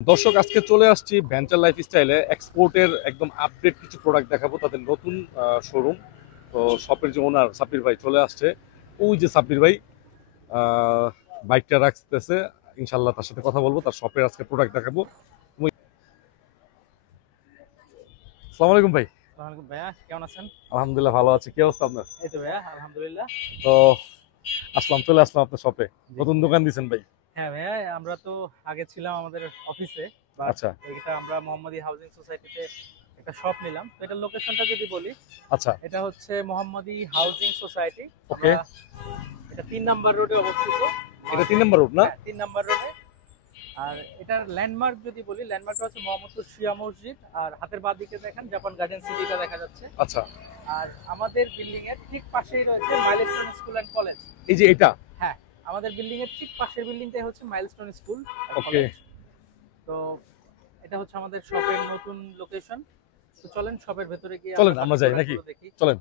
দর্শক আজকে চলে আসছি ভেঞ্চার লাইফস্টাইলে এক্সপোর্টের একদম আপডেট কিছু প্রোডাক্ট দেখাবো তাদের নতুন শোরুম। তো শপের যে ওনার সাব্বির ভাই চলে আসছে, ওই যে সাব্বির ভাই আহ, বাইকটা রাখতেছে। ইনশাল্লাহ তার সাথে কথা বলবো, তার শপের আজকে প্রোডাক্ট দেখাবো। আসসালামু আলাইকুম ভাই। আসসালামু আলাইকুম ভাইয়া, কেমন আছেন? আলহামদুলিল্লাহ ভালো আছি, কি অবস্থা আপনার? এই তো ভাইয়া, আলহামদুলিল্লাহ। তো চলে আসলাম আপনার শপে। জি নতুন ভাইয়া। দোকান দিয়েছেন ভাই? হ্যাঁ ভাইয়া, আমরা তো আগে ছিলাম আমাদের অফিসে, বাট আচ্ছা এটা আমরা মোহাম্মদী হাউজিং সোসাইটিতে একটা শপ নিলাম। তো এটার লোকেশনটা যদি বলি, আচ্ছা। এটা হচ্ছে মোহাম্মদী হাউজিং সোসাইটি। ওকে। আমরা এটা 3 নাম্বার রোডে অবস্থিত। এটা 3 নম্বর রোড না? হ্যাঁ, 3 নাম্বার রোডে। আর এটার ল্যান্ডমার্ক যদি বলি, ল্যান্ডমার্কটা হচ্ছে মোহাম্মদপুর শিয়া মসজিদ, আর হাতের বাঁ দিকে দেখেন জাপান গার্ডেন সিটিটা দেখা যাচ্ছে। আচ্ছা। আর আমাদের বিল্ডিং এর ঠিক পাশেই রয়েছে মাইলস্টোন স্কুল অ্যান্ড কলেজ। এই যে এটা? হ্যাঁ, আমাদের বিল্ডিং এর ঠিক পাশের বিল্ডিংটাই হচ্ছে মাইলস্টোন স্কুল আর ওকে। কলেজ। তো এটা হচ্ছে আমাদের শপের নতুন লোকেশন। তো চলেন শপের ভেতরে গিয়ে চলেন আমরা আমরা যাই নাকি? প্রোডাক্টগুলো দেখি। চলেন।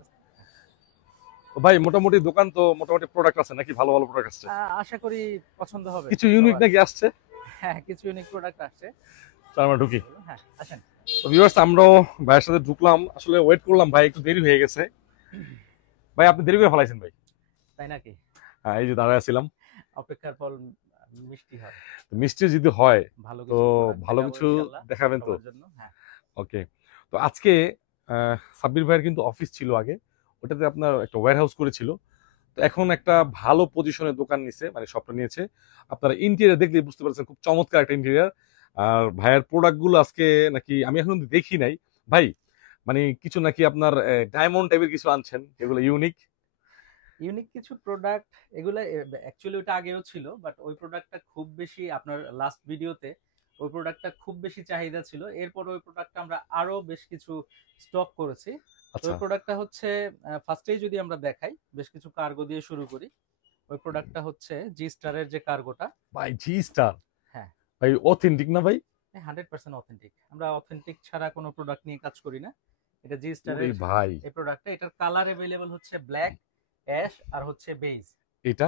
তো ভাই মোটামুটি দোকান তো মোটামুটি প্রোডাক্ট আছে নাকি? ভালো ভালো প্রোডাক্ট আসছে? আশা করি পছন্দ হবে কিছু ইউনিক সবার। নাকি আসছে? হ্যাঁ, কিছু ইউনিক প্রোডাক্ট আসছে। তো আমরা ঢুকি। হ্যাঁ, আসেন। তো ভিউয়ার্স, আমরাও ভাইয়ের সাথে ঢুকলাম, আসলে ওয়েট করলাম, ভাই একটু দেরি হয়ে গেছে। ভাই আপনি দেরি করে ফেলাইছেন ভাই। তাই নাকি? হ্যাঁ, এই যে দাঁড়ায় ছিলাম। অপেক্ষার ফল মিষ্টি হয়। তো মিষ্টি যদি হয় ভালো তো কিছু প্রোডাক্ট ভালো দেখাবো কিছু ইনশাআল্লাহ দেখাবেন তো? সবার জন্য। হ্যাঁ। ওকে। তো আজকে সাব্বির ভাইয়ের কিন্তু অফিস ছিল আগে, ওটাতে আপনার একটা ওয়্যার হাউস করেছিল। তো এখন একটা ভালো পজিশনে দোকান নিছে, মানে শপটা নিয়েছে। আপনারা ইন্টেরিয়ার দেখলে বুঝতে পারছেন, খুব চমৎকার একটা ইন্টেরিয়ার। আর ভাইয়ের প্রোডাক্ট গুলো আজকে নাকি আমি এখন দেখি নাই ভাই, মানে কিছু নাকি আপনার ডায়মন্ড টাইপের কিছু আনছেন, এগুলো ইউনিক। ইউনিক কিছু প্রোডাক্ট, এগুলা অ্যাকচুয়ালি ওটা আগেও ছিল, বাট ওই প্রোডাক্টটা খুব বেশি আপনার লাস্ট ভিডিওতে ওই প্রোডাক্টটা খুব বেশি চাহিদা ছিল। এরপর ওই প্রোডাক্টটা আমরা আরো বেশ কিছু স্টক করেছি। তো আচ্ছা ওই প্রোডাক্টটা হচ্ছে ফার্স্টেই যদি আমরা দেখাই, বেশ কিছু কার্গো দিয়ে শুরু করি। ওই প্রোডাক্টটা হচ্ছে জি স্টারের যে কার্গোটা। ভাই, জি স্টার হ্যাঁ, ভাই অথেন্টিক না ভাই? 100% অথেন্টিক। আমরা অথেন্টিক ছাড়া কোনো প্রোডাক্ট নিয়ে কাজ করি না। এটা জি ওরে স্টারের ভাই। এই প্রোডাক্টটা। এটার কালার अवेलेबल হচ্ছে ব্ল্যাক, অ্যাশ আর হচ্ছে বেজ। এটা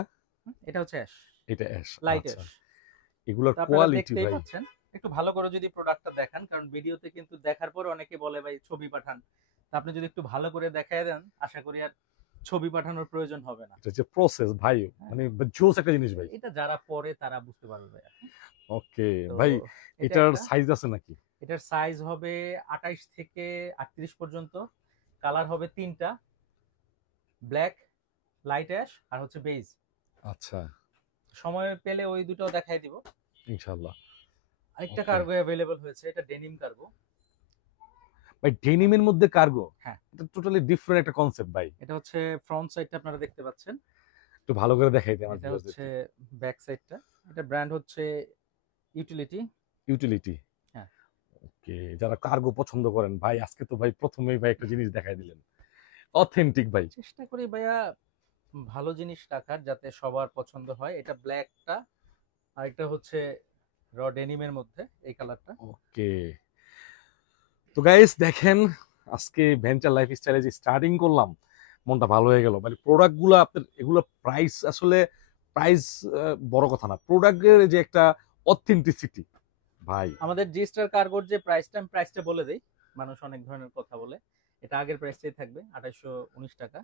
এটা হচ্ছে অ্যাশ, এটা অ্যাশ। লাইট আচ্ছা, অ্যাশ। এগুলোর তো আপনারা কোয়ালিটি দেখতেই ভাই। পাচ্ছেন। একটু ভালো করে যদি প্রোডাক্টটা দেখান, কারণ ভিডিওতে কিন্তু দেখার পর অনেকে বলে ভাই ছবি পাঠান। তা আপনি যদি একটু ভালো করে দেখায় দেন, আশা করি আর ছবি পাঠানোর প্রয়োজন হবে না। এটা যে প্রসেস ভাই, হ্যাঁ, মানে জোস একটা জিনিস ভাই। এটা যারা পরে তারা বুঝতে পারবে ভাই। ওকে তো ভাই, এটা এটার একটা। সাইজ আছে নাকি? এটার সাইজ হবে 28 থেকে 38 পর্যন্ত। কালার হবে তিনটা: ব্ল্যাক, লাইট অ্যাশ আর হচ্ছে বেজ। আচ্ছা, সময় পেলে ওই দুটো দেখাই দিব। ইনশাআল্লাহ। আরেকটা ওকে কার্গো অ্যাভেলেবল হয়েছে, এটা ডেনিম কার্গো। ভাই, ডেনিমের মধ্যে কার্গো, হ্যাঁ, এটা টোটালি ডিফারেন্ট একটা কনসেপ্ট ভাই। এটা হচ্ছে ফ্রন্ট সাইডটা আপনারা দেখতে পাচ্ছেন। একটু ভালো করে দেখাই দিই আমার এটা হচ্ছে ভিউয়ারদেরকে। ব্যাক সাইডটা। এটা ব্র্যান্ড হচ্ছে ইউটিলিটি। ইউটিলিটি। হ্যাঁ, ওকে, যারা কার্গো পছন্দ করেন ভাই, আজকে তো ভাই প্রথমেই ভাই একটা জিনিস দেখাই দিলেন, অথেন্টিক ভাই। চেষ্টা করি ভাইয়া ভালো জিনিস রাখার যাতে সবার পছন্দ হয়। এটা ব্ল্যাকটা, আর এটা হচ্ছে র ডেনিমের মধ্যে এই কালারটা। ওকে। তো গাইস দেখেন, আজকে ভেঞ্চার লাইফস্টাইলে যে স্টার্টিং করলাম, মনটা ভালো হয়ে গেল। মানে প্রোডাক্ট গুলো আপনার, এগুলো প্রাইস আসলে প্রাইস বড় কথা না, প্রোডাক্টের যে একটা অথেন্টিসিটি ভাই। আমাদের জি স্টার কার্গোর যে প্রাইসটা, আমি প্রাইসটা বলে দেই। মানুষ অনেক ধরনের কথা বলে। এটা আগের প্রাইসটাই থাকবে 2819 টাকা।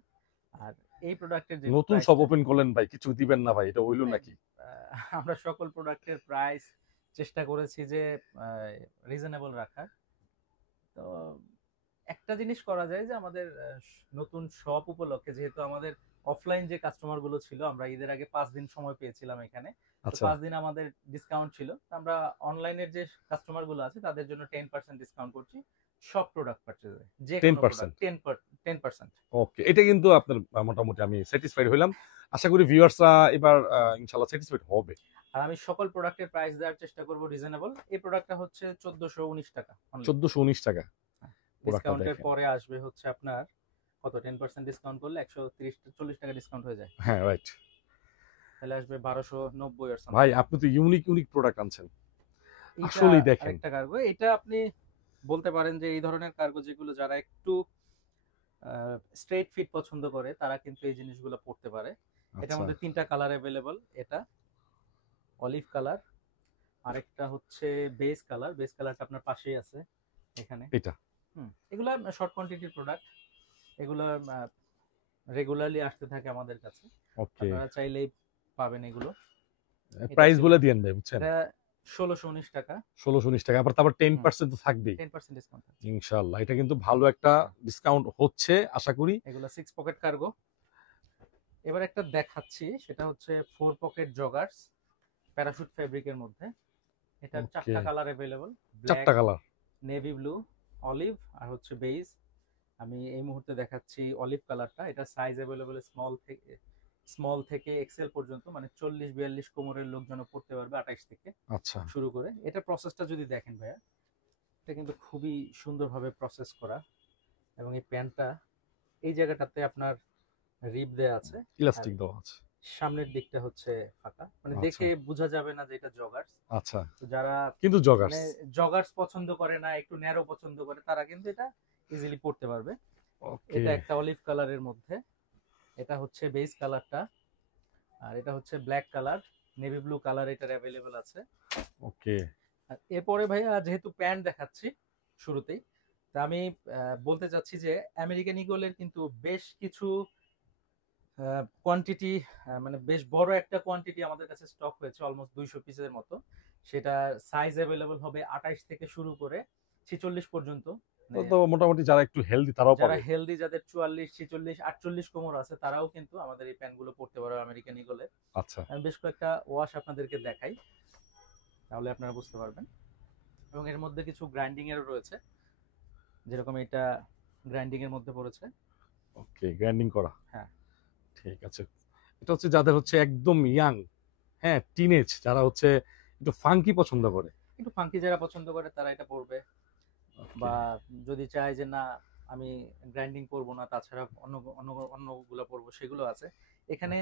আর এই প্রোডাক্টের যে নতুন শপ প্রাইসটা, ওপেন করলেন ভাই, কিছু দিবেন না ভাই? এটা হইল নাকি? আমরা সকল প্রোডাক্টের প্রাইস চেষ্টা করেছি যে রিজনেবল রাখার। তো একটা জিনিস করা যায় যে আমাদের নতুন শপ উপলক্ষে, যেহেতু আমাদের অফলাইন যে কাস্টমার গুলো ছিল, আমরা ঈদের আগে 5 দিন সময় পেয়েছিলাম এখানে। তো আচ্ছা, 5 দিন আমাদের ডিসকাউন্ট ছিল। তো আমরা অনলাইনের যে কাস্টমার গুলো আছে তাদের জন্য 10% ডিসকাউন্ট করছি সব প্রোডাক্ট পারচেজে। যে টেন কোনো প্রোডাক্ট পার্সেন্ট 10%। ওকে, এটা কিন্তু আপনার মোটামুটি আমি স্যাটিসফাইড হইলাম। আশা করি ভিউয়ার্সরা এবার ইনশাল্লাহ স্যাটিসফাইড হবে। আর আমি সকল প্রোডাক্টের প্রাইস দেওয়ার চেষ্টা করব রিজনেবল। এই প্রোডাক্টটা হচ্ছে 1419 টাকা অনলি। 1419 টাকা প্রোডাক্টটা ডিসকাউন্টের দেখেন। পরে আসবে হচ্ছে আপনার কত, 10% ডিসকাউন্ট করলে 130-140 টাকা ডিসকাউন্ট হয়ে যায়। হ্যাঁ রাইট। তাহলে আসবে 1290 আর ভাই সামথিং। আপনি তো ইউনিক ইউনিক প্রোডাক্ট আনছেন, এইটা আসলেই দেখেন। আরেকটা কার্গো। এটা আপনি বলতে পারেন যে এই ধরনের কার্গো যেগুলো যারা একটু স্ট্রেট ফিট পছন্দ করে তারা কিন্তু এই জিনিসগুলো পড়তে পারে। এটার আচ্ছা মধ্যে তিনটা কালার अवेलेबल। এটা অলিভ কালার, আরেকটা হচ্ছে বেস কালার, বেস কালারটা আপনার পাশেই আছে এখানে। এটা এগুলা শর্ট কোয়ান্টিটির প্রোডাক্ট, এগুলো রেগুলারলি আসতে থাকে আমাদের কাছে, ওকে, আপনারা চাইলেই পাবেন এগুলো। এটা প্রাইস ছিল, বলে দিয়েন ভাই, বুঝছেন? এটা 1619 টাকা। 1619 টাকা, আবার তারপর 10% তো থাকবেই 10% ডিসকাউন্ট। ইনশাআল্লাহ। এটা কিন্তু ভালো একটা ডিসকাউন্ট হচ্ছে আশা করি। এগুলো 6 পকেট কার্গো। এবার একটা দেখাচ্ছি, সেটা হচ্ছে 4 পকেট জগার্স প্যারাশুট ফেব্রিকের মধ্যে। এটার ওকে, 4টা কালার अवेलेबल, ব্ল্যাক, চারটা কালার। নেভি ব্লু, অলিভ আর হচ্ছে বেজ। আমি এই মুহূর্তে দেখাচ্ছি অলিভ কালারটা। এটা সাইজ अवेलेबल স্মল থেকে এক্সেল পর্যন্ত, মানে 40-42 কোমরের লোকজন পড়তে পারবে, 28 থেকে আচ্ছা, শুরু করে। এটা প্রসেসটা যদি দেখেন ভাইয়া, এটা কিন্তু খুবই সুন্দরভাবে প্রসেস করা। এবং এই প্যান্টটা এই জায়গাটাতে আপনার রিপ দেয়া আছে, আর ইলাস্টিক দেওয়া আছে। সামনের দিকটা হচ্ছে ফাঁকা, মানে আচ্ছা দেখে বোঝা যাবে না যে এটা জগার্স। আচ্ছা, তো যারা কিন্তু মানে জগার্স। জগার্স পছন্দ করে না, একটু ন্যারো পছন্দ করে, তারা কিন্তু এটা ইজিলি পড়তে পারবে। ওকে, এটা একটা অলিভ কালারের মধ্যে, এটা হচ্ছে বেস কালারটা, আর এটা হচ্ছে black colour, navy blue colour এটার অ্যাভেলেবল আছে। ওকে, আর এরপরে ভাইয়া যেহেতু প্যান্ট দেখাচ্ছি শুরুতেই, তা আমি বলতে চাচ্ছি যে আমেরিকান ইগলের কিন্তু বেশ কিছু কোয়ান্টিটি, মানে বেশ বড় একটা কোয়ান্টিটি আমাদের কাছে স্টক হয়েছে, অলমোস্ট 200 পিসের মতো। সেটা সাইজ অ্যাভেলেবল হবে 28 থেকে শুরু করে 46 পর্যন্ত। তো মানে তো মোটামুটি যারা একটু হেলদি তারাও যারা পাবে। হেলদি, যাদের 44, 46, 48 কোমর আছে, তারাও কিন্তু আমাদের এই প্যান্টগুলো পড়তে পারবে আমেরিকান ইগলের। আচ্ছা, আমি বেশ কয়েকটা ওয়াশ আপনাদেরকে দেখাই, তাহলে আপনারা বুঝতে পারবেন। এবং এর মধ্যে কিছু গ্রাইন্ডিং এরও রয়েছে, যেরকম এটা গ্রাইন্ডিং এর মধ্যে পড়েছে। ওকে, গ্র্যান্ডিং করা। হ্যাঁ, ঠিক আছে। এটা হচ্ছে যাদের হচ্ছে একদম ইয়াং, হ্যাঁ টিনেজ, যারা হচ্ছে একটু ফাঙ্কি পছন্দ করে। একটু ফাঙ্কি যারা পছন্দ করে তারা এটা পরবে, বা যদি চায় যে না আমি গ্রাইন্ডিং করবো না, তাছাড়া অন্য অন্য অন্যগুলো পরবো, সেগুলো আছে এখানে।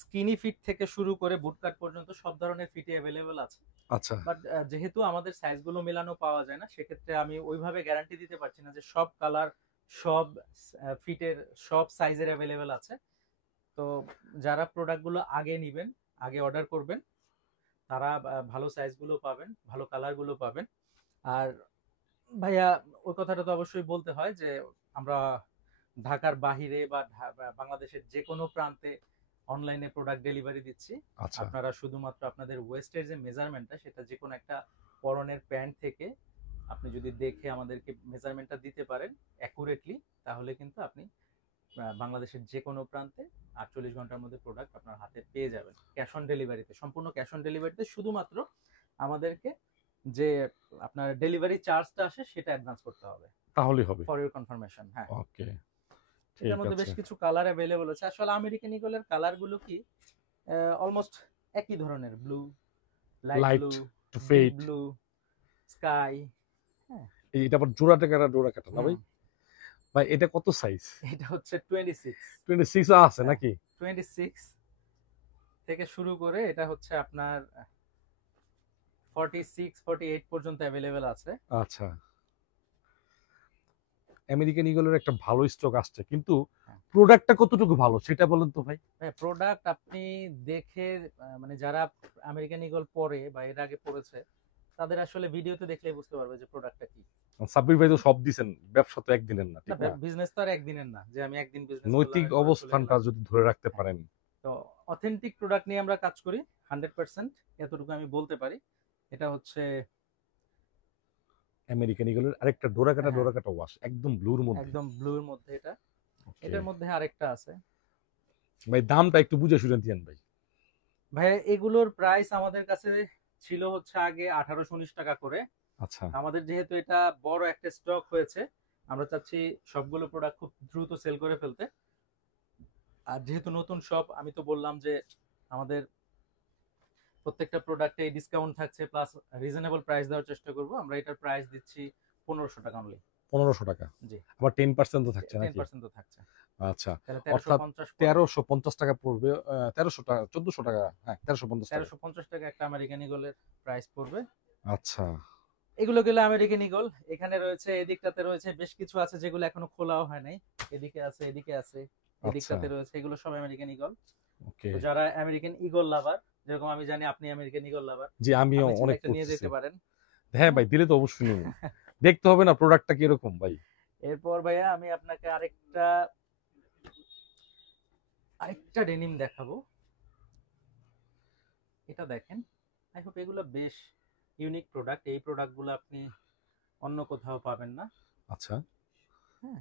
স্কিনি ফিট থেকে শুরু করে বুটকাট পর্যন্ত সব ধরনের ফিটই অ্যাভেলেবল আছে। আচ্ছা, বাট যেহেতু আমাদের সাইজগুলো মেলানো পাওয়া যায় না, সেক্ষেত্রে আমি ওইভাবে গ্যারান্টি দিতে পারছি না যে সব কালার, সব ফিটের, সব সাইজের অ্যাভেলেবল আছে। তো যারা প্রোডাক্টগুলো আগে নিবেন, আগে অর্ডার করবেন, তারা ভালো সাইজগুলো পাবেন, ভালো কালারগুলো পাবেন। আর ভাইয়া ওই কথাটা তো অবশ্যই বলতে হয় যে আমরা ঢাকার বাহিরে বা বাংলাদেশের যে কোনো প্রান্তে অনলাইনে প্রোডাক্ট ডেলিভারি দিচ্ছি। আচ্ছা, আপনারা শুধুমাত্র আপনাদের ওয়েস্টের যে মেজারমেন্টটা, সেটা যে কোনো একটা পরনের প্যান্ট থেকে আপনি যদি দেখে আমাদেরকে মেজারমেন্টটা দিতে পারেন অ্যাকুরেটলি, তাহলে কিন্তু আপনি বাংলাদেশের যে কোনো প্রান্তে 48 ঘন্টার মধ্যে প্রোডাক্ট আপনার হাতে পেয়ে যাবেন, ক্যাশ অন ডেলিভারিতে, সম্পূর্ণ ক্যাশ অন ডেলিভারিতে। শুধুমাত্র আমাদেরকে যে আপনার ডেলিভারি চার্জটা আসে সেটা অ্যাডভান্স করতে হবে তাহলেই হবে। For your confirmation. হ্যাঁ, ওকে, ঠিক এটার মধ্যে বেশ আছে। কিছু কালার অ্যাভেলেবল আছে। আসলে আমেরিকান ইগলের কালারগুলো কি অলমোস্ট একই ধরনের, blue, light light blue, to deep fade. Blue, sky. হ্যাঁ, এটা আবার জোড়া কাটা না ভাই? ভাই এটা কত সাইজ? এটা হচ্ছে 26। 26 আছে হ্যাঁ, নাকি? 26 থেকে শুরু করে এটা হচ্ছে আপনার 46, 48 পর্যন্ত অ্যাভেলেবেল আছে। আচ্ছা, আমেরিকান ইগলের একটা ভালো স্টক আসছে, কিন্তু হ্যাঁ, প্রোডাক্টটা কতটুকু ভালো সেটা বলেন তো ভাই। প্রোডাক্ট আপনি দেখে, মানে যারা আমেরিকান ইগল পরে বা এর আগে পড়েছে, তাদের আসলে ভিডিওতে দেখলেই বুঝতে পারবে যে প্রোডাক্টটা কি। সাব্বির ভাই তো সব দিছেন, ব্যবসা তো একদিনের না, না, ঠিক না? বিজনেস তো আর একদিনের না যে আমি একদিন বিজনেস করলাম নৈতিক এরপরে চলে অবস্থানটা গেলাম। যদি ধরে রাখতে পারেন। তো অথেন্টিক প্রোডাক্ট নিয়ে আমরা কাজ করি 100%, এতটুকু আমি বলতে পারি। এটা হচ্ছে আমেরিকান ইগলের আরেকটা হ্যাঁ, ডোরা কাটা ওয়াশ, একদম ব্লুর মধ্যে। একদম ব্লুর মধ্যে এটা। Okay. এটার মধ্যে আরেকটা আছে ভাই, দামটা একটু বুঝে শুনে দিয়েন ভাই। ভাই। এগুলোর প্রাইস আমাদের কাছে ছিল হচ্ছে আগে 1819 টাকা করে। আচ্ছা, আমাদের যেহেতু এটা বড় একটা স্টক হয়েছে, আমরা চাচ্ছি সবগুলো প্রোডাক্ট খুব দ্রুত সেল করে ফেলতে। আর যেহেতু নতুন শপ, আমি তো বললাম যে আমাদের প্রত্যেকটা প্রোডাক্টে ডিসকাউন্ট থাকছে, প্লাস রিজনেবল প্রাইস দেওয়ার চেষ্টা করব। আমরা এটার প্রাইস দিচ্ছি 1500 টাকা অনলি। 1500 টাকা। জি, আবার 10% তো থাকছে নাকি? 10% তো থাকছে। আচ্ছা, তাহলে অর্থাৎ 1350 1350 টাকা পড়বে। 1300 টাকা, 1400 টাকা, হ্যাঁ 1350 টাকা। 1350 টাকা একটা আমেরিকান ইগলের প্রাইস পড়বে। আচ্ছা, এগুলো গেলে আমেরিকান ইগল। এখানে রয়েছে, এদিকটাতে রয়েছে বেশ কিছু আছে যেগুলো এখনো খোলাও হয় নাই। এদিকে আছে, এদিকে আছে, আচ্ছা, এদিকটাতে রয়েছে, এগুলো সব আমেরিকান ইগল। ওকে, তো যারা আমেরিকান ইগল লাভার, যেরকম আমি জানি আপনি আমেরিকান ঈগল লাভার, যে আমিও আপনি চাইলে অনেক একটা নিয়ে পড়তেছি। যেতে পারেন। হ্যাঁ ভাই, দিলে তো অবশ্যই নেবো। দেখতে হবে না প্রোডাক্টটা কিরকম ভাই। এরপর ভাইয়া আমি আপনাকে আরেকটা ডেনিম দেখাবো। এটা দেখেন, আই হোপ এগুলো বেশ ইউনিক প্রোডাক্ট। এই প্রোডাক্টগুলো আপনি অন্য কোথাও পাবেন না। আচ্ছা, হ্যাঁ,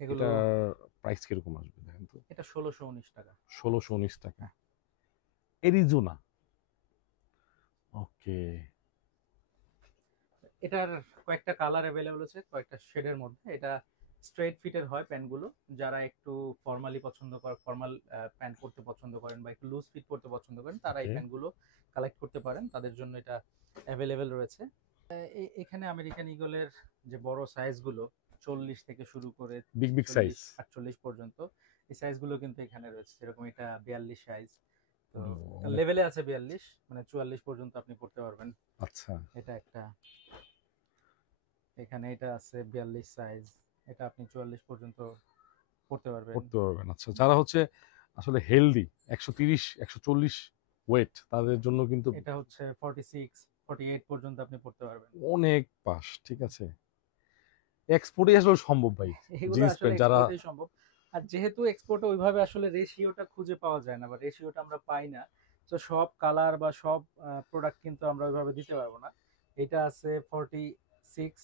এগুলো এটার প্রাইস কিরকম আসবে দেখেন তো। এটা 1619 টাকা। 1619 টাকা। এরিজোনা, ওকে। এটার কয়েকটা কালার অ্যাভেলেবল আছে, কয়েকটা শেডের মধ্যে। এটা স্ট্রেট ফিটের হয় প্যান্টগুলো। যারা একটু ফর্মালি পছন্দ করে, ফর্মাল প্যান্ট পরতে পছন্দ করেন বা একটু লুজ ফিট পরতে পছন্দ করেন, তারা এই ওকে, প্যান্টগুলো কালেক্ট করতে পারেন। তাদের জন্য এটা অ্যাভেলেবেল রয়েছে। এখানে আমেরিকান ঈগলের যে বড় সাইজগুলো 40 থেকে শুরু করে বিগ বিগ সাইজ। 46 পর্যন্ত, এই সাইজগুলো কিন্তু এখানে রয়েছে। যেরকম এটা 42 সাইজ, তো অনেক। লেভেলে আছে 42, মানে 44 পর্যন্ত আপনি পড়তে পারবেন। আচ্ছা, এটা একটা, এখানে এটা আছে 42 সাইজ, এটা আপনি 44 পর্যন্ত পড়তে পারবেন। করতে পারবেন। আচ্ছা, যারা হচ্ছে আসলে হেলদি, 130 140 ওয়েট, তাদের জন্য কিন্তু এটা হচ্ছে 46 48 পর্যন্ত আপনি পড়তে পারবেন। অনেক পাস। ঠিক আছে, এক্সপোর্টে আসলে সম্ভব ভাই এগুলো জিন্স আসলে প্যান্ট যারা। এক্সপোর্টই সম্ভব। আর যেহেতু এক্সপোর্টে ওইভাবে আসলে রেশিওটা খুঁজে পাওয়া যায় না, বা রেশিওটা আমরা পাই না, তো সব কালার বা সব প্রোডাক্ট কিন্তু আমরা ওইভাবে দিতে পারবো না। এটা আছে 46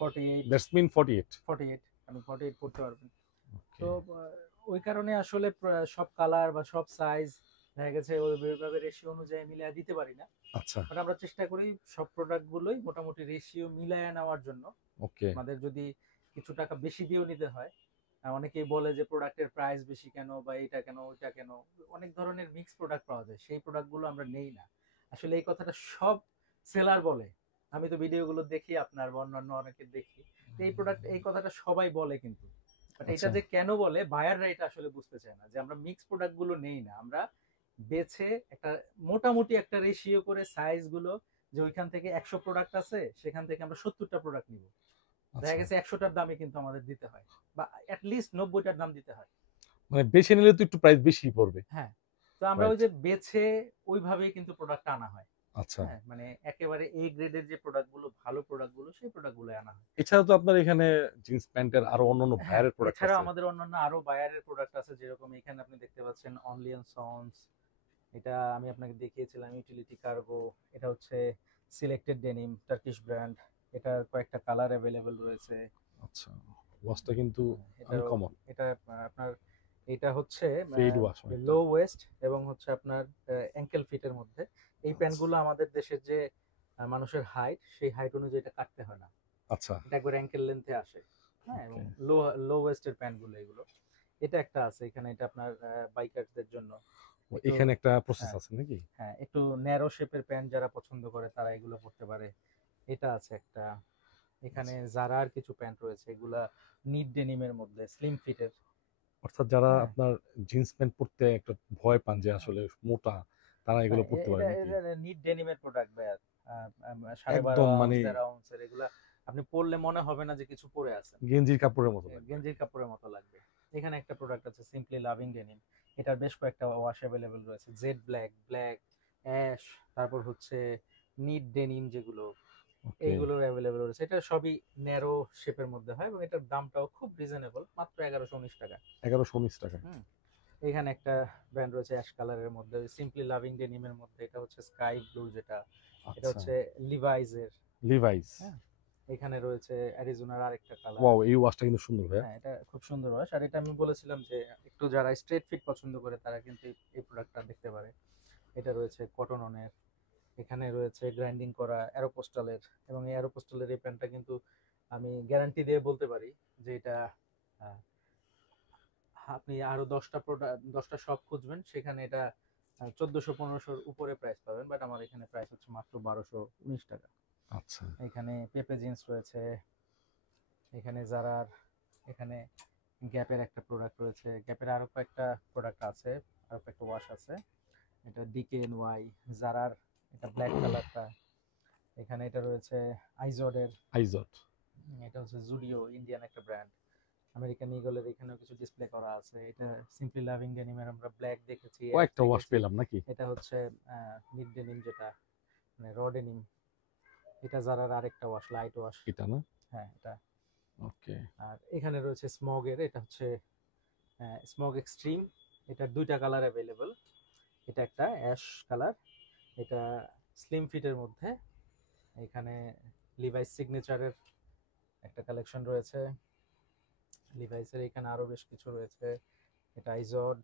48, দ্যাটস মিন 48। 48 আপনি 48 পড়তে পারবেন। তো ওকে, ওই কারণে আসলে সব কালার বা সব সাইজ দেখা গেছে ওইভাবে রেশিও অনুযায়ী মিলিয়ে দিতে পারি না। আচ্ছা, বাট আমরা চেষ্টা করি সব প্রোডাক্ট গুলোই মোটামুটি রেশিও মিলায় নেওয়ার জন্য। ওকে। আমাদের যদি কিছু টাকা বেশি দিয়েও নিতে হয়, অনেকেই বলে যে প্রোডাক্টের প্রাইস বেশি কেন, বা এটা কেন ওইটা কেন, অনেক ধরনের মিক্স প্রোডাক্ট পাওয়া যায়, সেই প্রোডাক্ট গুলো আমরা নেই না। আসলে এই কথাটা সব সেলার বলে, আমি তো ভিডিওগুলো দেখি আপনার বা অন্যান্য অনেকের দেখি, তো এই প্রোডাক্ট এই কথাটা সবাই বলে, কিন্তু বাট এটা আচ্ছা, যে কেন বলে বায়াররা এটা আসলে বুঝতে চায় না, যে আমরা মিক্স প্রোডাক্ট গুলো নেই না। আমরা বেছে একটা মোটামুটি একটা রেশিও করে সাইজ গুলো, যে ওইখান থেকে 100 প্রোডাক্ট আছে, সেখান থেকে আমরা 70টা প্রোডাক্ট নিব। দেখা আচ্ছা। গেছে 100টার দামে কিন্তু আমাদের দিতে হয়, বা অ্যাটলিস্ট 90টার দাম দিতে হয়। মানে বেছে নিলে তো একটু প্রাইস বেশি পড়বে। হ্যাঁ, তো আমরা ওই রাইট। যে বেছে ওইভাবেই কিন্তু প্রোডাক্ট আনা হয়। আচ্ছা, হ্যাঁ, মানে একেবারে এ গ্রেডের যে প্রোডাক্ট গুলো, ভালো প্রোডাক্ট গুলো, সেই প্রোডাক্ট গুলো আনা হয়। এছাড়া তো আপনার এখানে জিন্স প্যান্টের আরো অন্যান্য হ্যাঁ, ভাইয়ারের প্রোডাক্ট এছাড়াও আছে। আমাদের অন্যান্য আরো বায়ারের প্রোডাক্ট আছে। যেরকম এখানে আপনি দেখতে পাচ্ছেন অনলি অন সন্স, এটা আমি আপনাকে দেখিয়েছিলাম ইউটিলিটি কার্গো। এটা হচ্ছে সিলেক্টেড ডেনিম, টার্কিশ ব্র্যান্ড। এটার কয়েকটা কালার অ্যাভেলেবল রয়েছে। আচ্ছা, ওয়াশটা কিন্তু এটাও, আনকমন। এটা আপনার, এটা হচ্ছে ফেড ওয়াশ অনেকটা। লো ওয়েস্ট এবং হচ্ছে আপনার অ্যাঙ্কেল ফিটের মধ্যে। এই প্যান্টগুলো আমাদের দেশের যে মানুষের হাইট, সেই হাইট অনুযায়ী এটা কাটতে হয় না, আচ্ছা, এটা একবার অ্যাঙ্কেল লেন্থে আসে। হ্যাঁ, এবং ওকে। লো লো ওয়েস্টের প্যান্টগুলো এগুলো। এটা একটা আছে এখানে, এটা আপনার বাইকারদের জন্য একটু। এখানে একটা প্রসেস হ্যাঁ, আছে নাকি? হ্যাঁ, একটু ন্যারো শেপের প্যান্ট যারা পছন্দ করে তারা এগুলো পরতে পারে। এটা আছে একটা। এখানে আচ্ছা। জারার কিছু প্যান্ট রয়েছে, এগুলা নিট ডেনিমের মধ্যে স্লিম ফিটের। অর্থাৎ যারা হ্যাঁ, আপনার জিন্স প্যান্ট পরতে একটা ভয় পান যে আসলে মোটা, তারা না, এগুলো পরতে পারে এটা নাকি? এটা নিট ডেনিমের প্রোডাক্ট ভাই। 12.5 একদম মানে আউন্স 13 আউন্সের, এগুলা আপনি পরলে মনে হবে না যে কিছু পরে আছেন, গেঞ্জির কাপড়ের মতো লাগবে। গেঞ্জির কাপড়ের মতো লাগবে। এখানে একটা প্রোডাক্ট আছে সিম্পলি লাভিং ডেনিম। এটার বেশ কয়েকটা ওয়াশ অ্যাভেলেবল রয়েছে, জেড ব্ল্যাক, ব্ল্যাক অ্যাশ, তারপর হচ্ছে নিট ডেনিম যেগুলো, ওকে, এইগুলোর অ্যাভেলেবল রয়েছে। এটা সবই ন্যারো শেপের মধ্যে হয়, এবং এটার দামটাও খুব রিজনেবল, মাত্র 1119 টাকা। 1119 টাকা। হুম, এখানে একটা ব্র্যান্ড রয়েছে অ্যাশ কালারের মধ্যে, সিম্পলি লাভিং ডেনিমের মধ্যে। এটা হচ্ছে স্কাই ব্লু যেটা, এটা আচ্ছা, হচ্ছে লিভাইস এর। লিভাইস। হ্যাঁ, এখানে রয়েছে অ্যারিজোনার আরেকটা কালার। ওয়াও, এই ওয়াশটা কিন্তু সুন্দর ভাইয়া। হ্যাঁ, এটা খুব সুন্দর ওয়াশ। আর এটা আমি বলেছিলাম যে একটু যারা স্ট্রেট ফিট পছন্দ করে তারা কিন্তু এই প্রোডাক্টটা দেখতে পারে। এটা রয়েছে কটন অনের। এখানে রয়েছে গ্রাইন্ডিং করা অ্যারোপোস্টালের, এবং এই অ্যারোপোস্টালের এই প্যান্টটা কিন্তু আমি গ্যারান্টি দিয়ে বলতে পারি যে এটা আহ, আপনি আরো 10টা প্রোডাক্ট, 10টা শপ খুঁজবেন, সেখানে এটা 1400 1500-র উপরে প্রাইস পাবেন। বাট আমার এখানে প্রাইস হচ্ছে মাত্র 1219 টাকা। আচ্ছা, এখানে পেপে জিন্স রয়েছে, এখানে জারার, এখানে গ্যাপের একটা প্রোডাক্ট রয়েছে, গ্যাপের আরো কয়েকটা প্রোডাক্ট আছে, আরো কয়েকটা ওয়াশ আছে। এটা ডিকেএনওয়াই, জারার, এটা ব্ল্যাক কালারটা। এখানে এটা রয়েছে আইজডের, আইজট। এটা হচ্ছে জুডিও, ইন্ডিয়ান একটা ব্র্যান্ড। আমেরিকান ঈগলের এখানেও কিছু ডিসপ্লে করা আছে। এটা সিম্পলি লাভিং ডেনিমের আমরা ব্ল্যাক দেখেছি, অ্যাশ কয়েকটা ওয়াশ দেখেছি। পেলাম নাকি? এটা হচ্ছে মিড ডেনিম, যেটা মানে র ডেনিম। এটা জারার আরেকটা ওয়াশ, লাইট ওয়াশ। এটা না? হ্যাঁ এটা। ওকে। আর এখানে রয়েছে স্মগের, এটা হচ্ছে স্মগ এক্সট্রিম। এটার দুইটা কালার অ্যাভেলেবল। এটা একটা অ্যাশ কালার, এটা স্লিম ফিটের মধ্যে। এখানে লিভাইস সিগনেচারের একটা কালেকশন রয়েছে, লিভাইসের এখানে আরো বেশ কিছু রয়েছে। এটা আইজড।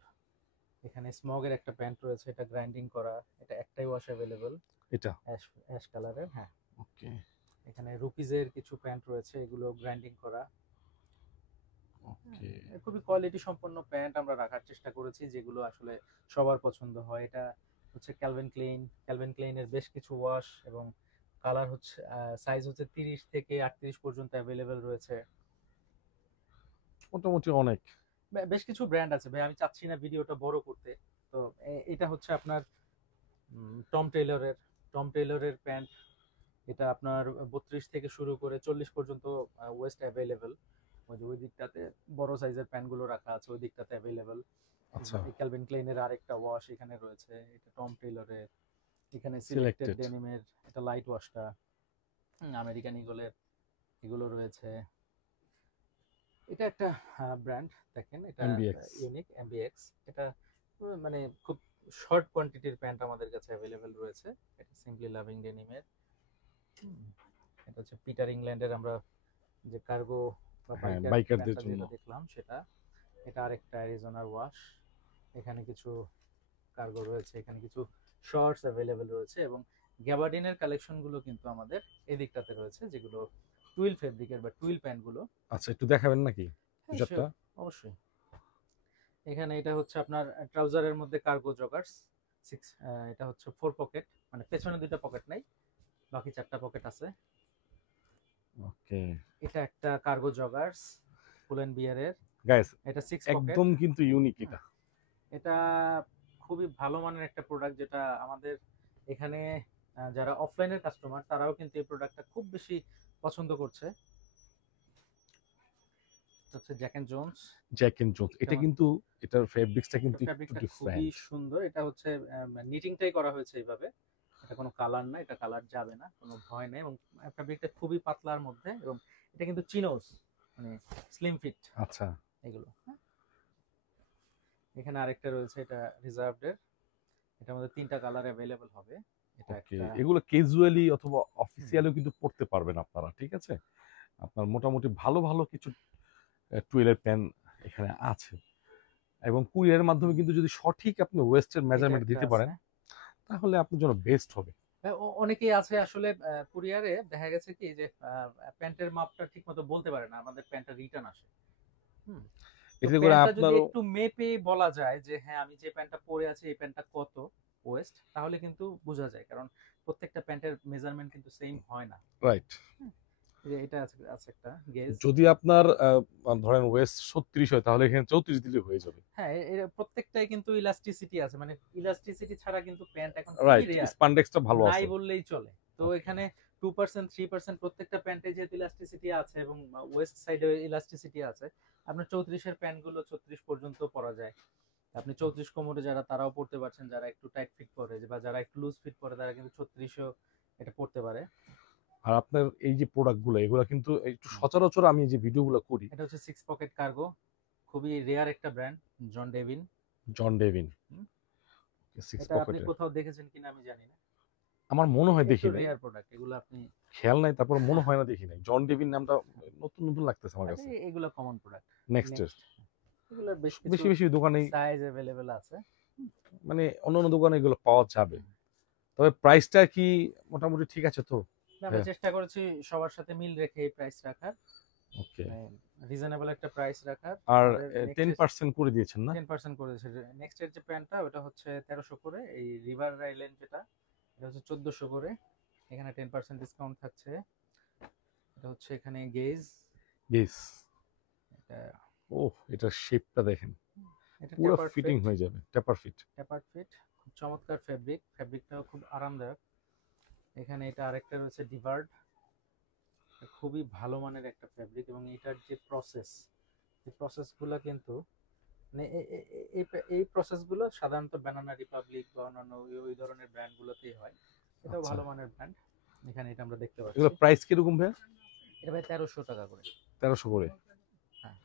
এখানে স্মগের একটা প্যান্ট রয়েছে, এটা গ্রাইন্ডিং করা, এটা একটাই ওয়াশ অ্যাভেলেবল, এটা অ্যাশ অ্যাশ কালারের। হ্যাঁ ওকে। এখানে রুপিজের কিছু প্যান্ট রয়েছে, এগুলো গ্রাইন্ডিং করা। ওকে। খুবই কোয়ালিটি সম্পন্ন প্যান্ট আমরা রাখার চেষ্টা করেছি, যেগুলো আসলে সবার পছন্দ হয়। এটা হচ্ছে ক্যালভিন ক্লেইনের বেশ কিছু ওয়াশ, এবং কালার হচ্ছে সাইজ হচ্ছে 30 থেকে 38 পর্যন্ত অ্যাভেলেবেল রয়েছে। মোটামুটি অনেক। বেশ কিছু ব্র্যান্ড আছে ভাই, আমি চাচ্ছি না ভিডিওটা বড় করতে। তো এটা হচ্ছে আপনার টম টেইলরের প্যান্ট। এটা আপনার 32 থেকে শুরু করে 40 পর্যন্ত ওয়েস্ট অ্যাভেলেবেল। ওই যে ওই দিকটাতে বড় সাইজের প্যান্টগুলো রাখা আছে, ওই দিকটাতে অ্যাভেলেবল। আচ্ছা। ক্যালভিন ক্লেইনের আরেকটা ওয়াশ এখানে রয়েছে, এটা টম টেইলরের। এখানে সিলেক্টেড সিলেক্টেড। ডেনিমের এটা লাইট ওয়াশটা, আমেরিকান ঈগলের এগুলো রয়েছে। এটা একটা ব্র্যান্ড, দেখেন এটা এমবিএক্স। ইউনিক এমবিএক্স। এটা মানে খুব শর্ট কোয়ান্টিটির প্যান্ট আমাদের কাছে অ্যাভেলেবল রয়েছে। এটা সিম্পলি লাভিং ডেনিমের। এটা হচ্ছে পিটার ইংল্যান্ডের, আমরা যে কার্গো বা হ্যাঁ, বাইকার বাইকারদের প্যান্টটা জন্য। যেটা দেখলাম সেটা। এটা আরেকটা অ্যারিজোনার ওয়াশ। এখানে কিছু কার্গো রয়েছে, এখানে কিছু শর্টস অ্যাভেলেবল রয়েছে, এবং গ্যাবার্ডিনের কালেকশনগুলো কিন্তু আমাদের এই দিকটাতে রয়েছে, যেগুলো টুইল ফেব্রিকের বা টুইল প্যান্টগুলো। আচ্ছা, একটু দেখাবেন নাকি হ্যাঁ টি-শার্টটা? sure, অবশ্যই। এখানে এটা হচ্ছে আপনার ট্রাউজারের মধ্যে কার্গো জগার্স সিক্স। এটা হচ্ছে 4 পকেট, মানে পেছনে দুইটা পকেট নাই, বাকি 4টা পকেট আছে। ওকে। এটা একটা কার্গো জগার্স পুলেন বিয়ারের। গাইস, এটা 6 পকেট। একদম কিন্তু ইউনিক এটা। এটা খুবই ভালো মানের একটা প্রোডাক্ট, যেটা আমাদের এখানে যারা অফলাইনের কাস্টমার তারাও কিন্তু এই প্রোডাক্টটা খুব বেশি পছন্দ করছে। এটা হচ্ছে Jack and Jones. Jack and Jones. এটা কিন্তু এটার ফেব্রিক্সটা কিন্তু একটু ফ্যাব্রিকটা খুবই ডিফারেন্ট। সুন্দর। এটা হচ্ছে নিটিংটাই করা হয়েছে এইভাবে। এটা কোনো কালার না, এটা কালার যাবে না, কোনো ভয় নেই। এবং ফ্যাব্রিকটা খুবই পাতলার মধ্যে, এবং এটা কিন্তু চিনোস, মানে স্লিম ফিট আচ্ছা। এগুলো। হ্যাঁ এখানে আরেকটা রয়েছে, এটা রিজার্ভড এর। এটার মধ্যে 3টা কালার অ্যাভেলেবল হবে। এটা ওকে, একটা এগুলো ক্যাজুয়ালি অথবা অফিসিয়ালিও কিন্তু পড়তে পারবেন আপনারা, ঠিক আছে? আপনার মোটামুটি ভালো ভালো কিছু টুয়েলের প্যান এখানে আছে, এবং কুরিয়ারের মাধ্যমে কিন্তু যদি সঠিক আপনি ওয়েস্টের এটা মেজারমেন্ট একটা দিতে আছে। পারেন, তাহলে আপনার জন্য বেস্ট হবে। অনেকেই আছে আসলে কুরিয়ারে দেখা গেছে কি যে প্যান্টের মাপটা ঠিক মতো বলতে পারে না, আমাদের প্যান্টটা রিটার্ন আসে। হুম তো এতে করে প্যান্টটা যদি আপনারও একটু মেপে বলা যায় যে হ্যাঁ আমি যে প্যান্টটা পরে আছি এই প্যান্টটা কত ওয়েস্ট, তাহলে কিন্তু বোঝা যায়, কারণ প্রত্যেকটা প্যান্টের মেজারমেন্ট কিন্তু সেম হয় না। রাইট। হুম, এই যে এটা আছে আছে একটা গেজ। যদি আপনার ধরেন ওয়েস্ট 36 হয়, তাহলে এখানে 34 দিলে হয়ে যাবে। হ্যাঁ এর প্রত্যেকটাই কিন্তু ইলাস্টিসিটি আছে, মানে ইলাস্টিসিটি ছাড়া কিন্তু প্যান্ট এখন খুবই রাইট, রেয়ার, স্পান্ডেক্সটা ভালো নাই আছে। বললেই চলে। তো Okay. এখানে 2% 3% প্রত্যেকটা প্যান্টে যেহেতু ইলাস্টিসিটি আছে, এবং ওয়েস্ট সাইডে ইলাস্টিসিটি আছে, আপনার 34 এর প্যান্ট গুলো 36 পর্যন্ত পরা যায়। আপনি 34 কোমরে যারা তারাও পড়তে পারছেন, যারা একটু টাইট ফিট পরে বা যারা একটু লুজ ফিট পরে তারা কিন্তু 36ও এটা পড়তে পারে। আর আপনার এই যে প্রোডাক্টগুলো, এগুলো কিন্তু একটু সচরাচর আমি যে ভিডিওগুলো করি। এটা হচ্ছে 6 পকেট কার্গো, খুবই রেয়ার একটা ব্র্যান্ড, জন ডেভিন। জন ডেভিন। হুম, 6 এটা আপনি পকেটের। কোথাও দেখেছেন কিনা আমি জানি না। আমার মনে হয় দেখি একটু নাই, রেয়ার প্রোডাক্ট এগুলো, আপনি খেয়াল নাই, তারপর মনে হয় না দেখি নাই। জন ডেভিন নামটা নতুন নতুন লাগতেছে আমার কাছে। এগুলো কমন প্রোডাক্ট। নেক্সট এর এগুলোর বেশ কিছু বেশি বেশি দোকানে, সাইজ অ্যাভেলেবেল আছে। মানে অন্যান্য দোকানে এগুলো পাওয়া যাবে। তবে প্রাইসটা কি মোটামুটি ঠিক আছে তো? আমরা হ্যাঁ। চেষ্টা করেছি সবার সাথে মিল রেখে এই প্রাইস রাখার, ওকে। রিজনেবল একটা প্রাইস রাখার। আর আমাদের 10% করে দিয়েছেন না? 10% করে দিয়েছে। নেক্সট এর যে প্যান্টটা ওটা হচ্ছে 1300 করে, এই রিভার আইল্যান্ড যেটা এটা হচ্ছে 1400 করে। এখানে 10% ডিসকাউন্ট থাকছে। এটা হচ্ছে এখানে গেজ। ইয়েস। এটা এটার শেপটা দেখেন, এটা পুরো ফিটিং হয়ে যাবে, টেপার ফিট। টেপার্ড ফিট, খুব চমৎকার ফ্যাব্রিকটাও খুব আরামদায়ক। এখানে এটা আরেকটা রয়েছে ডিভার্ড, খুবই ভালো মানের একটা ফ্যাব্রিক, এবং এটার যে প্রসেস এই প্রসেসগুলো কিন্তু মানে এই প্রসেসগুলো সাধারণত ব্যানানা রিপাবলিক বা অন্যান্য ওই ধরনের ব্র্যান্ডগুলোতেই হয়। এটাও আচ্ছা, ভালো মানের ব্র্যান্ড। এখানে এটা আমরা দেখতে পাচ্ছি। এগুলো প্রাইস কিরকম ভাইয়া? এটা ভাই 1300 টাকা করে। 1300 করে। হ্যাঁ।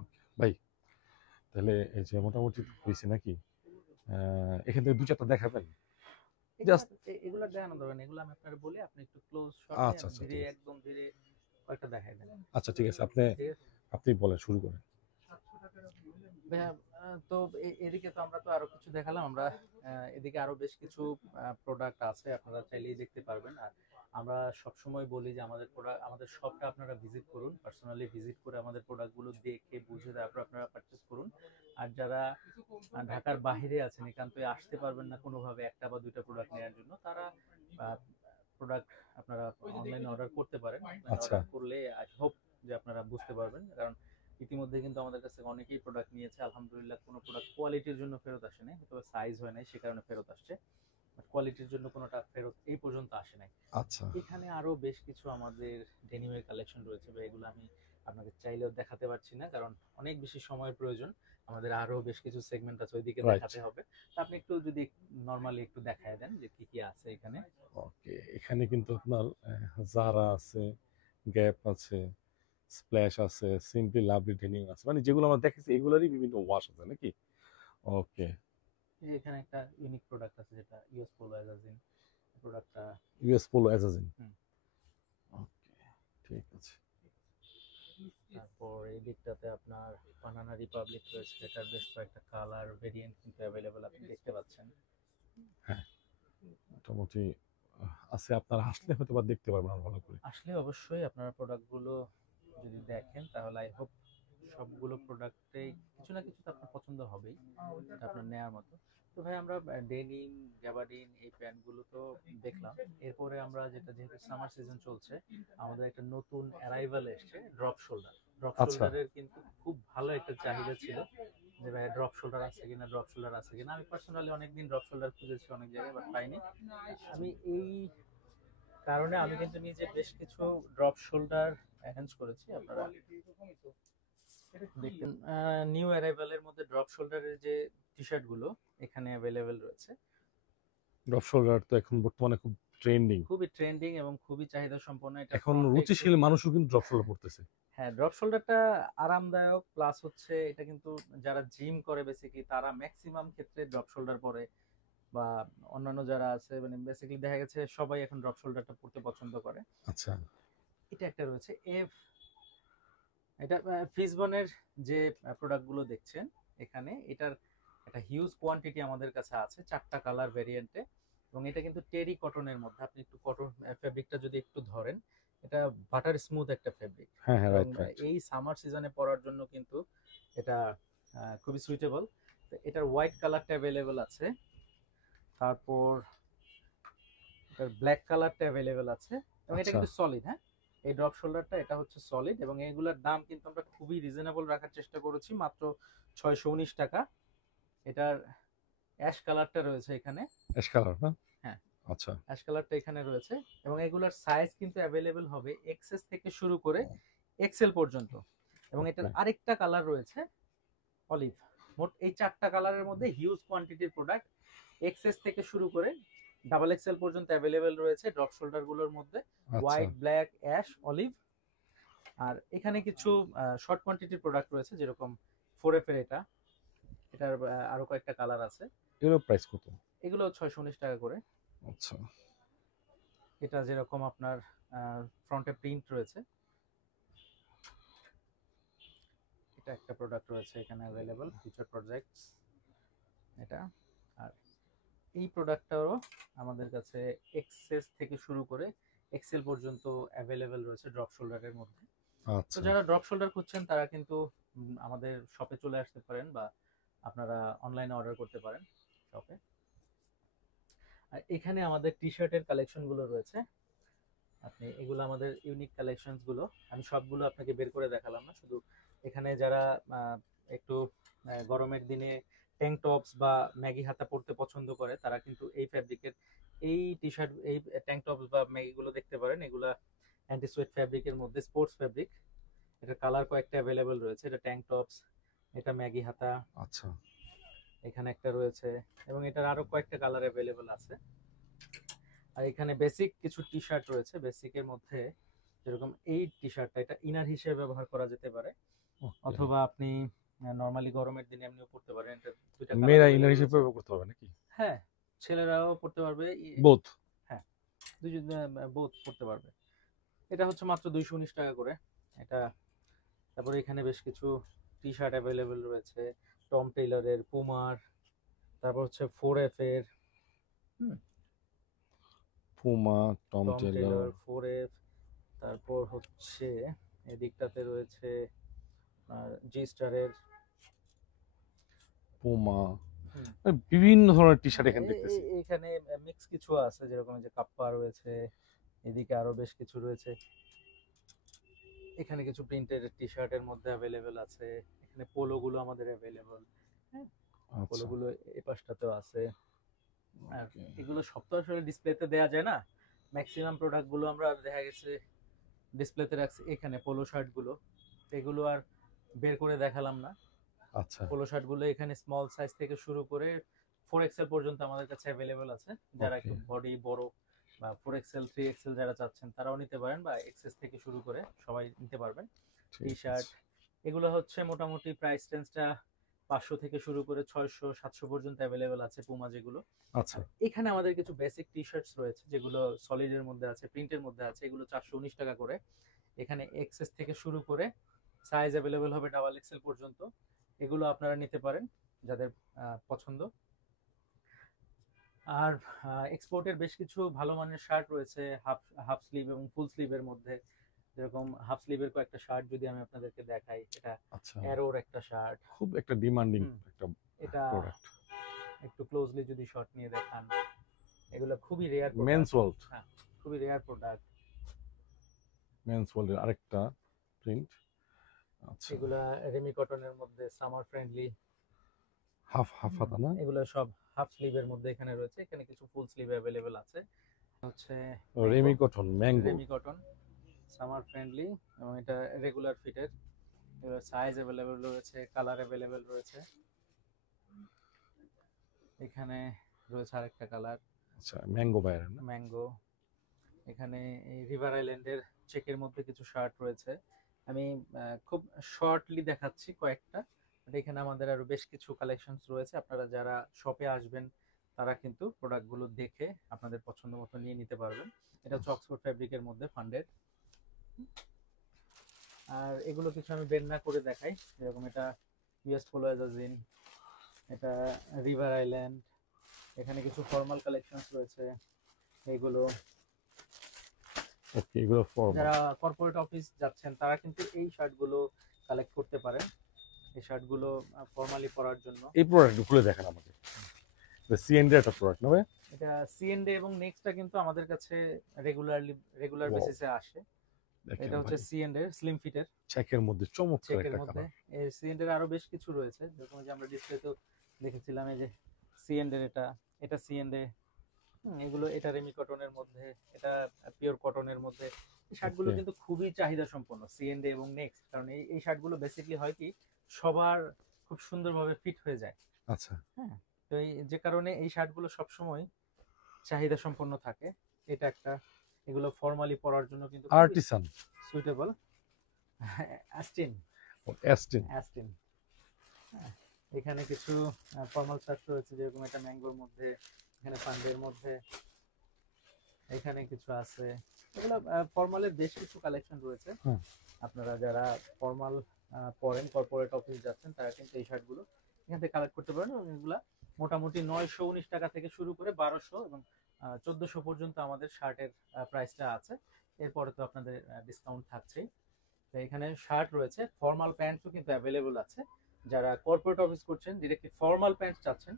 ওকে ভাই, তাহলে এই যে মোটামুটি হয়েছে নাকি? এখান থেকে 2-4টা দেখাবেন জাস্ট? এগুলা দেখানো দরকার নেই। এগুলো আমি আপনাকে বলি, আপনি একটু ক্লোজ শট নিয়ে আচ্ছা আচ্ছা, ধীরে ঠিক আছে। একদম ধীরে কয়েকটা দেখাই দেন। আচ্ছা ঠিক আছে, আপনি ঠিক আছে? আপনি বলেন, শুরু করেন। ভাইয়া, তো এদিকে তো আমরা তো আরো কিছু দেখালাম। আমরা এদিকে আরো বেশ কিছু প্রোডাক্ট আছে, আপনারা চাইলেই দেখতে পারবেন। আর আমরা সবসময় বলি যে আমাদের প্রোডাক্ট, আমাদের শপটা আপনারা ভিজিট করুন, পার্সোনালি ভিজিট করে আমাদের প্রোডাক্টগুলো দেখে বুঝে তারপর আপনারা পারচেজ করুন। আর যারা ঢাকার বাইরে আছেন, একান্তই আসতে পারবেন না কোনোভাবে একটা বা দুইটা প্রোডাক্ট নেওয়ার জন্য, তারা প্রোডাক্ট আপনারা অনলাইনে অর্ডার করতে পারেন। অনলাইনে আচ্ছা অর্ডার করলে আই হোপ যে আপনারা বুঝতে পারবেন, কারণ ইতিমধ্যে কিন্তু আমাদের কাছে অনেকেই প্রোডাক্ট নিয়েছে, আলহামদুলিল্লাহ কোনো প্রোডাক্ট কোয়ালিটির জন্য ফেরত আসে নাই, হয়তো সাইজ হয় নাই সে কারণে ফেরত আসছে, বাট কোয়ালিটির জন্য কোনোটা ফেরত এই পর্যন্ত আসে নাই। আচ্ছা এখানে আরো বেশ কিছু আমাদের ডেনিমের কালেকশন রয়েছে, বা এগুলো আমি আপনাকে চাইলেও দেখাতে পারছি না, কারণ অনেক বেশি সময়ের প্রয়োজন। আমাদের আরো বেশ কিছু সেগমেন্ট আছে, ওইদিকে রাইট। দেখাতে হবে। তো আপনি একটু যদি নরমালি একটু দেখায় দেন যে কি কি আছে এখানে। ওকে, এখানে কিন্তু আপনার জারা আছে, গ্যাপ আছে, স্প্ল্যাশ আছে, সিম্পলি লাভলি ডেনিম আছে, মানে যেগুলো আমরা দেখেছি এগুলোরই বিভিন্ন ওয়াশ আছে নাকি? ওকে, এই যে এখানে একটা ইউনিক প্রোডাক্ট আছে যেটা ইউএস পোলো অ্যাজাজিন প্রোডাক্টটা। US polo অ্যাজাজিন। হুম। ওকে, ঠিক আছে। তারপর এই দিকটাতে আপনার বানানা রিপাবলিক রয়েছে, এটার বেশ কয়েকটা কালার ভেরিয়েন্ট কিন্তু অ্যাভেলেবল আপনি দেখতে পাচ্ছেন। হ্যাঁ, মোটামুটি আছে, আপনারা আসলে হয়তো বা দেখতে পারবেন আরো ভালো করে। আসলে অবশ্যই আপনারা প্রোডাক্টগুলো যদি দেখেন তাহলে আই হোপ সবগুলো প্রোডাক্টেই কিছু না কিছু তো আপনার পছন্দ হবেই, এটা আপনার নেয়ার মতো। তো ভাই আমরা ডেনিম, গ্যাবার্ডিন এই প্যান্টগুলো তো দেখলাম। এরপরে আমরা যেটা, যেহেতু সামার সিজন চলছে, আমাদের একটা নতুন অ্যারাইভাল এসেছে, ড্রপ শোল্ডার। ড্রপ আচ্ছা, শোল্ডারের কিন্তু খুব ভালো একটা চাহিদা ছিল, যে ভাই ড্রপ শোল্ডার আছে কিনা, ড্রপ শোল্ডার আছে কিনা। আমি পার্সোনালি অনেকদিন ড্রপ শোল্ডার খুঁজেছি অনেক জায়গায়, বাট পাইনি। আমি এই কারণে আমি কিন্তু নিজে বেশ কিছু ড্রপ শোল্ডার অ্যারেঞ্জ করেছি। আপনারা দেখতেন নিউ অ্যারাইভালের মধ্যে ড্রপ শোল্ডারের যে টি শার্ট গুলো এখানে অ্যাভেলেবেল রয়েছে। ড্রপ শোল্ডার তো এখন বর্তমানে খুব ট্রেন্ডিং। খুবই ট্রেন্ডিং এবং খুবই চাহিদা সম্পন্ন। এটা এখন ফ্রন্টে একটু, রুচিশীল মানুষও কিন্তু ড্রপ শোল্ডার পড়তেছে। হ্যাঁ ড্রপ শোল্ডারটা আরামদায়ক, প্লাস হচ্ছে এটা কিন্তু যারা জিম করে বেসিক্যালি তারা ম্যাক্সিমাম ক্ষেত্রে ড্রপ শোল্ডার পরে, বা অন্যান্য যারা আছে মানে বেসিক্যালি দেখা গেছে সবাই এখন ড্রপ শোল্ডারটা পড়তে পছন্দ করে। আচ্ছা, এটা একটা রয়েছে এফ, এটা ফিসবনের যে প্রোডাক্টগুলো দেখছেন এখানে, এটার একটা হিউজ কোয়ান্টিটি আমাদের কাছে আছে 4টা কালার ভেরিয়েন্টে। এবং এটা কিন্তু টেরি কটনের মধ্যে, আপনি একটু কটন ফেব্রিকটা যদি একটু ধরেন, এটা বাটার স্মুথ একটা ফেব্রিক। হ্যাঁ হ্যাঁ, এবং রাইট রাইট। এই সামার সিজনে পরার জন্য কিন্তু এটা খুবই সুইটেবল। এটার হোয়াইট কালারটা অ্যাভেলেবেল আছে, তারপর এটার ব্ল্যাক কালারটা অ্যাভেলেবেল আছে, এবং এটা আচ্ছা, কিন্তু সলিড। হ্যাঁ, এই ড্রপ শোল্ডারটা এটা হচ্ছে সলিড, এবং এগুলোর দাম কিন্তু আমরা খুবই রিজনেবল রাখার চেষ্টা করেছি, মাত্র 619 টাকা। এটার অ্যাশ কালারটা রয়েছে এখানে। অ্যাশ কালার না? হ্যাঁ, আচ্ছা, অ্যাশ কালারটা এখানে রয়েছে, এবং এগুলোর সাইজ কিন্তু অ্যাভেলেবেল হবে এক্সএস থেকে শুরু করে এক্সেল পর্যন্ত। এবং এটার ওকে, আরেকটা কালার রয়েছে অলিভ। মোট এই 4টা কালারের মধ্যে হিউজ কোয়ান্টিটির প্রোডাক্ট এক্সএস থেকে শুরু করে ডাবল এক্সেল পর্যন্ত অ্যাভেলেবেল রয়েছে ড্রপ শোল্ডার গুলোর মধ্যে, আচ্ছা। White, black, ash, olive. আর এখানে কিছু শর্ট কোয়ান্টিটির প্রোডাক্ট রয়েছে, যেরকম 4F এর এটা, এটার আরো কয়েকটা কালার আছে। এগুলোর প্রাইস কত? এগুলো 619 টাকা করে। আচ্ছা, এটা যেরকম আপনার ফ্রন্টে প্রিন্ট রয়েছে, এটা একটা প্রোডাক্ট রয়েছে এখানে অ্যাভেলেবল, ফিউচার প্রজেক্টস এটা। আর এই প্রোডাক্টটাও আমাদের কাছে এক্সএস থেকে শুরু করে এক্সেল পর্যন্ত অ্যাভেলেবেল রয়েছে ড্রপ শোল্ডারের মধ্যে। তো আচ্ছা। যারা ড্রপ শোল্ডার খুঁজছেন তারা কিন্তু আমাদের শপে চলে আসতে পারেন, বা আপনারা অনলাইনে অর্ডার করতে পারেন শপে। আর এখানে আমাদের টি শার্টের কালেকশন গুলো রয়েছে, আপনি এগুলো আমাদের ইউনিক কালেকশনস গুলো, আমি সবগুলো আপনাকে বের করে দেখালাম না, শুধু এখানে যারা একটু গরমের দিনে ট্যাঙ্ক টপস বা ম্যাগি হাতা পরতে পছন্দ করে তারা কিন্তু এই ফ্যাব্রিকের এই টি শার্ট, এই ট্যাঙ্ক টপস বা ম্যাগি গুলো দেখতে পারেন। এগুলা অ্যান্টি সোয়েট ফ্যাব্রিকের মধ্যে, স্পোর্টস ফ্যাব্রিক, এটা কালার কয়েকটা অ্যাভেলেবল রয়েছে। এটা ট্যাঙ্ক টপস, এটা ম্যাগি হাতা, আচ্ছা এখানে একটা রয়েছে, এবং এটার আরো কয়েকটা কালার অ্যাভেলেবল আছে। আর এখানে বেসিক কিছু টি শার্ট রয়েছে। বেসিকের মধ্যে যেরকম এই টি শার্টটা, এটা ইনার হিসেবে ব্যবহার করা যেতে পারে, অথবা আপনি নরমালি গরমের দিনে এমনিও পড়তে পারেন। এটা দুইটা কালার মেয়েরা available ইনার হিসেবে রয়েছে। ব্যবহার করতে হবে নাকি? হ্যাঁ, ছেলেরাও পড়তে পারবে, বোথ। হ্যাঁ, দুজন বোথ পড়তে পারবে। এটা হচ্ছে মাত্র 219 টাকা করে এটা। তারপরে এখানে বেশ কিছু টি শার্ট অ্যাভেলেবেল রয়েছে, টম টেইলরের, পুমার, তারপর হচ্ছে 4F এর, Puma, Tom Tom Taylor, Taylor, 4F, তারপর হচ্ছে এদিকটাতে রয়েছে আর জি স্টারের। পুমা, হুম। বিভিন্ন ধরনের টি শার্ট এখানে দেখতেছি। এখানে মিক্স কিছু আছে, যেরকম এই যে কাপ্পা রয়েছে, এদিকে আরো বেশ কিছু রয়েছে। এখানে কিছু প্রিন্টের টি শার্টের মধ্যে অ্যাভেলেবেল আছে। এখানে পোলো গুলো আমাদের অ্যাভেলেবেল, হ্যাঁ, পোলো আচ্ছা গুলো এই পাশটাতেও আছে। আর এগুলো সব তো আসলে ডিসপ্লেতে দেয়া যায় না, ম্যাক্সিমাম প্রোডাক্ট গুলো আমরা দেখা গেছে ডিসপ্লেতে রাখছি। এখানে পোলো শার্ট গুলো, এগুলো আর বের করে দেখালাম না। আচ্ছা পোলো শার্ট গুলো এখানে স্মল সাইজ থেকে শুরু করে 4XL পর্যন্ত আমাদের কাছে অ্যাভেলেবেল আছে। যারা একটু বডি বড় বা 4XL 3XL যারা চাচ্ছেন তারাও নিতে পারেন, বা এক্সএস থেকে শুরু করে সবাই নিতে পারবেন। টি শার্ট এগুলো হচ্ছে মোটামুটি প্রাইস রেঞ্জটা 500 থেকে শুরু করে 600 700 পর্যন্ত অ্যাভেলেবেল আছে পুমা যেগুলো। আচ্ছা এখানে আমাদের কিছু বেসিক টি শার্টস রয়েছে যেগুলো সলিডের মধ্যে আছে, প্রিন্টের মধ্যে আছে। এগুলো 419 টাকা করে। এখানে এক্সএস থেকে শুরু করে সাইজ অ্যাভেলেবেল হবে ডাবল এক্সেল পর্যন্ত। এগুলো আপনারা নিতে পারেন যাদের পছন্দ। আর এক্সপোর্টের বেশ কিছু ভালো মানের শার্ট রয়েছে, হাফ হাফ স্লিভ এবং ফুল স্লিভের মধ্যে। যেরকম হাফ স্লিভের কয়েকটা শার্ট যদি আমি আপনাদেরকে দেখাই, এটা আচ্ছা অ্যারোর একটা শার্ট, খুব একটা ডিমান্ডিং হুম, একটা এটা প্রোডাক্ট। একটু ক্লোজলি যদি শট নিয়ে দেখান, এগুলো খুবই রেয়ার মেন্স প্রোডাক্ট। ওয়ার্ল্ড, হ্যাঁ, খুবই রেয়ার প্রোডাক্ট। মেন্স ওয়ার্ল্ডের আরেকটা প্রিন্ট। আচ্ছা এগুলা রেমি কটনের মধ্যে, সামার ফ্রেন্ডলি। হাফ হাফ হাতা না? এগুলো সব হাফ স্লিভের মধ্যে এখানে রয়েছে। এখানে কিছু ফুল স্লিভ অ্যাভেলেবেল আছে। হচ্ছে Remi cotton, mango. Remi cotton, summer friendly, এবং এটা রেগুলার ফিটের। এগুলোর সাইজ অ্যাভেলেবেল রয়েছে, কালার অ্যাভেলেবেল রয়েছে। এখানে রয়েছে আরেকটা কালার, আচ্ছা ম্যাঙ্গো বাইরের না? ম্যাঙ্গো। এখানে এই রিভার আইল্যান্ডের চেকের মধ্যে কিছু শার্ট রয়েছে। আমি খুব শর্টলি দেখাচ্ছি কয়েকটা, বাট এখানে আমাদের আরো বেশ কিছু কালেকশনস রয়েছে। আপনারা যারা শপে আসবেন তারা কিন্তু প্রোডাক্টগুলো দেখে আপনাদের পছন্দ মতো নিয়ে নিতে পারবেন। এটা হচ্ছে অক্সফোর্ড ফ্যাব্রিকের মধ্যে ফান্ডেড। আর এগুলো কিছু আমি বের না করে দেখাই, যেরকম এটা ইউএস পোলো অ্যাজাজিন, এটা রিভার আইল্যান্ড। এখানে কিছু ফর্মাল কালেকশনস রয়েছে এগুলো। ওকে, এগুলো ফর্মাল। যারা কর্পোরেট অফিস যাচ্ছেন তারা কিন্তু এই শার্টগুলো কালেক্ট করতে পারেন। এই শার্টগুলো ফর্মালি পরার জন্য। এই প্রোডাক্ট খুলে দেখেন আমাকে। এটা সিএনডি একটা প্রোডাক্ট না ভাই? এটা সিএনডি এবং নেক্সটটা কিন্তু আমাদের কাছে রেগুলার Wow. বেসিসে আসে। দেখেন এটা হচ্ছে ভাই, সিএনডি স্লিম ফিটের, চেকের মধ্যে চমৎকার চেকের একটা মধ্যে। কালার। এই সিএনডি এর আরো বেশ কিছু রয়েছে, যেরকম যে আমরা ডিসপ্লেতেও দেখেছিলাম। এই যে সিএনডি এটা, এটা সিএনডি, এগুলো, এটা রেমি কটনের মধ্যে, এটা পিওর কটনের মধ্যে। এই শার্টগুলো Okay. কিন্তু খুবই চাহিদা সম্পন্ন, সিএনডি এবং নেক্সট। কারণ এই শার্টগুলো বেসিক্যালি হয় কি, সবার খুব সুন্দরভাবে ফিট হয়ে যায়। আচ্ছা হ্যাঁ, তো এই যে কারণে এই শার্টগুলো সবসময় চাহিদা সম্পন্ন থাকে। এটা একটা, এগুলো ফর্মালি পরার জন্য কিন্তু আর্টিসান, সুইটেবল। অ্যাস্টিন, অ্যাস্টিন। অ্যাস্টিন। হ্যাঁ, এখানে কিছু ফর্মাল শার্ট রয়েছে, যেরকম এটা ম্যাঙ্গোর মধ্যে, এখানে পান্ডের মধ্যে, এখানে কিছু আছে। এগুলো ফর্মালের বেশ কিছু কালেকশন রয়েছে। হুম। আপনারা যারা ফর্মাল পরেন, কর্পোরেট অফিস যাচ্ছেন, তারা কিন্তু এই শার্টগুলো এখান থেকে কালেক্ট করতে পারেন। এবং এগুলা মোটামুটি 919 টাকা থেকে শুরু করে 1200 এবং 1400 পর্যন্ত আমাদের শার্টের প্রাইসটা আছে। এরপরে তো আপনাদের ডিসকাউন্ট থাকছেই। তো এখানে শার্ট রয়েছে, ফর্মাল প্যান্টসও কিন্তু অ্যাভেলেবল আছে। যারা কর্পোরেট অফিস করছেন, ডিরেক্টলি ফর্মাল প্যান্টস চাচ্ছেন,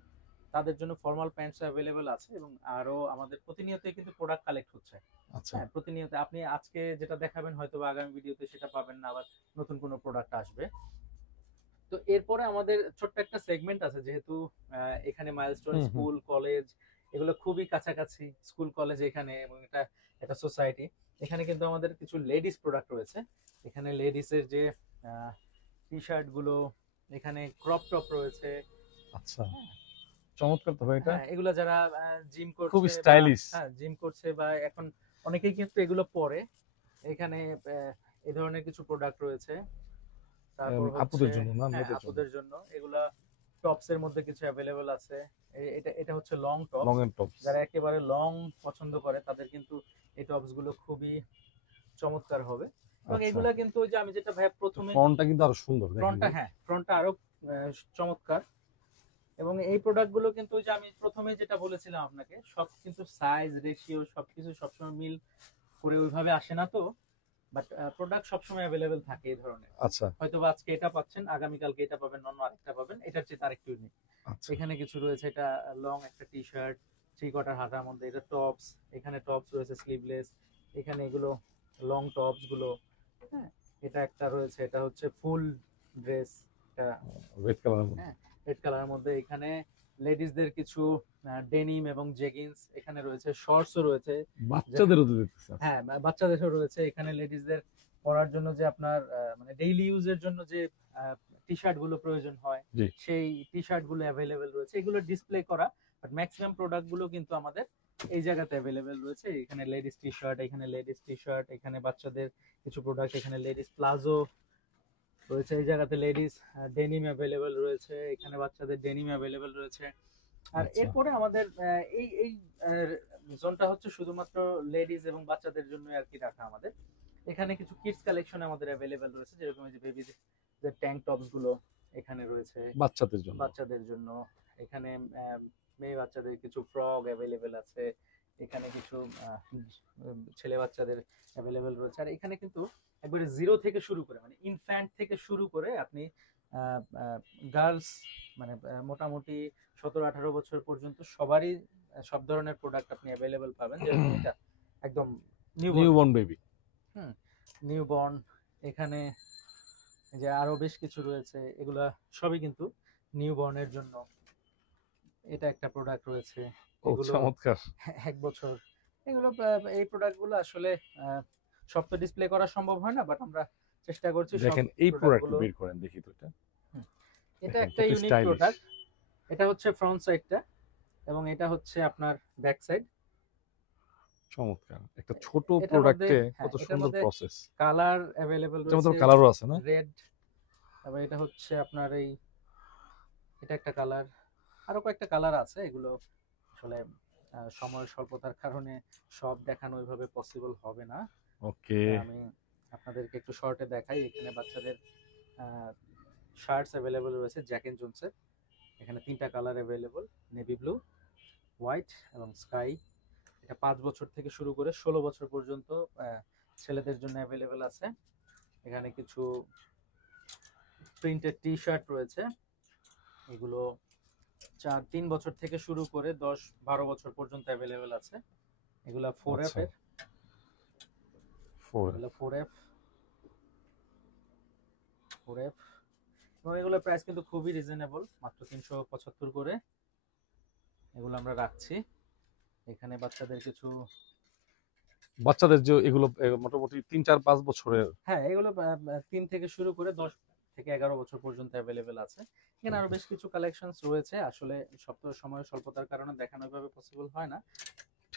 তাদের জন্য ফর্মাল প্যান্টস অ্যাভেলেবল আছে। এবং আরো আমাদের প্রতিনিয়তই কিন্তু প্রোডাক্ট কালেক্ট হচ্ছে। আচ্ছা হ্যাঁ, প্রতিনিয়ত আপনি আজকে যেটা দেখাবেন হয়তো আগামী ভিডিওতে সেটা পাবেন না, আবার নতুন কোনো প্রোডাক্ট আসবে। তো এরপরে আমাদের ছোট্ট একটা সেগমেন্ট আছে, যেহেতু এখানে মাইলস্টোন হুম, হুম। স্কুল কলেজ এগুলো খুবই কাছাকাছি, স্কুল কলেজ এখানে, এবং এটা একটা সোসাইটি। এখানে কিন্তু আমাদের কিছু লেডিস প্রোডাক্ট রয়েছে। এখানে লেডিসের যে টি শার্ট গুলো, এখানে ক্রপ টপ রয়েছে। আচ্ছা, হ্যাঁ, চমৎকার তো ভাই এটা। হ্যাঁ, এগুলা যারা জিম খুব করছে বা স্টাইলিশ। হ্যাঁ জিম করছে বা এখন অনেকেই কিন্তু এগুলো পরে। এখানে এই ধরনের কিছু প্রোডাক্ট রয়েছে। তারপর হচ্ছে আপুদের জন্য না, হ্যাঁ মেয়েদের জন্য? আপুদের জন্য এগুলা টপস এর মধ্যে কিছু অ্যাভেলেবল আছে। এটা এটা হচ্ছে long top. Long and tops. যারা একেবারে লং পছন্দ করে তাদের কিন্তু এই টপস গুলো খুবই চমৎকার হবে। এবং আচ্ছা, এগুলা কিন্তু ওই যে আমি যেটা ভাই প্রথমে ফ্রন্টটা কিন্তু আরো সুন্দর দেখেন। ফ্রন্টটা, হ্যাঁ ফ্রন্টটা আরো চমৎকার। এবং এই প্রোডাক্ট গুলো কিন্তু ওই যে আমি প্রথমে যেটা বলেছিলাম আপনাকে, সব কিন্তু সাইজ রেশিও সবকিছু সবসময় মিল করে ওইভাবে আসে না তো, বাট প্রোডাক্ট সবসময় অ্যাভেলেবেল থাকে এই ধরনের। আচ্ছা হয়তো বা আজকে এটা পাচ্ছেন, আগামীকালকে এটা পাবেন, অন্য আরেকটা পাবেন, এটার চেয়ে আরেকটু ইউনিক। আচ্ছা এখানে কিছু রয়েছে, এটা লং একটা টি শার্ট, থ্রি কোয়ার্টার হাতার মধ্যে, এটা টপস। এখানে টপস রয়েছে স্লিভলেস। এখানে এগুলো লং টপস গুলো। হ্যাঁ, এটা একটা রয়েছে, এটা হচ্ছে ফুল ড্রেস, এটা রেড কালারের মধ্যে। হ্যাঁ রেড কালারের মধ্যে। এখানে লেডিসদের কিছু ডেনিম এবং জেগিন্স, এখানে রয়েছে শর্টসও রয়েছে। বাচ্চাদেরও তো দেখতেছি। হ্যাঁ বাচ্চাদেরও রয়েছে। এখানে লেডিসদের পরার জন্য যে আপনার মানে ডেইলি ইউজের জন্য যে টি শার্ট গুলো প্রয়োজন হয়, জি। সেই টি শার্ট গুলো অ্যাভেলেবেল রয়েছে। এগুলো ডিসপ্লে করা, বাট ম্যাক্সিমাম প্রোডাক্ট গুলো কিন্তু আমাদের এই জায়গাতে অ্যাভেলেবেল রয়েছে। এখানে লেডিস টি শার্ট, এখানে লেডিস টি শার্ট, এখানে বাচ্চাদের কিছু প্রোডাক্ট, এখানে লেডিস প্লাজো রয়েছে, এই জায়গাতে লেডিস ডেনিম অ্যাভেলেবেল রয়েছে, এখানে বাচ্চাদের ডেনিম অ্যাভেলেবেল রয়েছে। আর আচ্ছা। এরপরে আমাদের এই এই জোনটা হচ্ছে শুধুমাত্র লেডিস এবং বাচ্চাদের জন্য আর কি রাখা আমাদের। এখানে কিছু কিডস কালেকশন আমাদের অ্যাভেলেবেল রয়েছে, যেরকম এই যে বেবি যে ট্যাঙ্ক টপস গুলো এখানে রয়েছে বাচ্চাদের জন্য। বাচ্চাদের জন্য। এখানে মেয়ে বাচ্চাদের কিছু ফ্রক অ্যাভেলেবেল আছে। এখানে কিছু ছেলে বাচ্চাদের অ্যাভেলেবেল রয়েছে। আর এখানে কিন্তু একবারে জিরো থেকে শুরু করে, মানে ইনফ্যান্ট থেকে শুরু করে আপনি গার্লস, মানে মোটামুটি 17-18 বছর পর্যন্ত সবারই সব ধরনের প্রোডাক্ট আপনি অ্যাভেলেবেল পাবেন। যেরকম এটা একদম নিউবর্ন বেবি। নিউবর্ন। এখানে এই যে আরো বেশ কিছু রয়েছে, এগুলা সবই কিন্তু নিউবর্নের জন্য। এটা একটা প্রোডাক্ট রয়েছে, ও এগুলো চমৎকার। 1 বছর। এগুলো এই প্রোডাক্টগুলো আসলে সব তো ডিসপ্লে করা সম্ভব হয় না, বাট আমরা চেষ্টা করছি সব দেখেন এই প্রোডাক্ট প্রোডাক্টগুলো। বের করেন দেখি তো এটা। এটা দেখেন একটা কত ইউনিক স্টাইলিশ। প্রোডাক্ট। এটা হচ্ছে ফ্রন্ট সাইডটা এবং এটা হচ্ছে আপনার ব্যাক সাইড। চমৎকার একটা ছোট এটার প্রোডাক্টে মধ্যে কত এটার সুন্দর মধ্যে প্রসেস। কালার অ্যাভেলেবেল চমৎকার রয়েছে, কালারও আছে না? রেড। তারপর এটা হচ্ছে আপনার এই, এটা একটা কালার, আরো কয়েকটা কালার আছে। এগুলো আসলে সময়ের স্বল্পতার কারণে সব দেখানো ওইভাবে পসিবল হবে না। ওকে। আমি আপনাদেরকে একটু শর্টে দেখাই। এখানে বাচ্চাদের শার্টস অ্যাভেলেবল রয়েছে জ্যাক এন্ড জোনসের। এখানে 3টা colour available, navy blue, white এবং স্কাই। এটা 5 বছর থেকে শুরু করে 16 বছর পর্যন্ত ছেলেদের জন্য অ্যাভেলেবল আছে। এখানে কিছু প্রিন্টেড টি শার্ট রয়েছে, এগুলো 3 বছর থেকে শুরু করে 10-12 বছর পর্যন্ত অ্যাভেলেবল আছে। এগুলা 4F এর, এগুলো 4F এবং এগুলোর প্রাইস কিন্তু খুবই রিজনেবল, মাত্র 375 করে এগুলো আমরা রাখছি। এখানে বাচ্চাদের কিছু, বাচ্চাদের যে এগুলো মোটামুটি 3-4-5 বছরের। হ্যাঁ এগুলো 3 থেকে শুরু করে 10 থেকে 11 বছর পর্যন্ত অ্যাভেলেবেল আছে। এখানে আরো বেশ কিছু কালেকশনস রয়েছে, আসলে সব তো সময় স্বল্পতার কারণে দেখানো ভাবে পসিবল হয় না।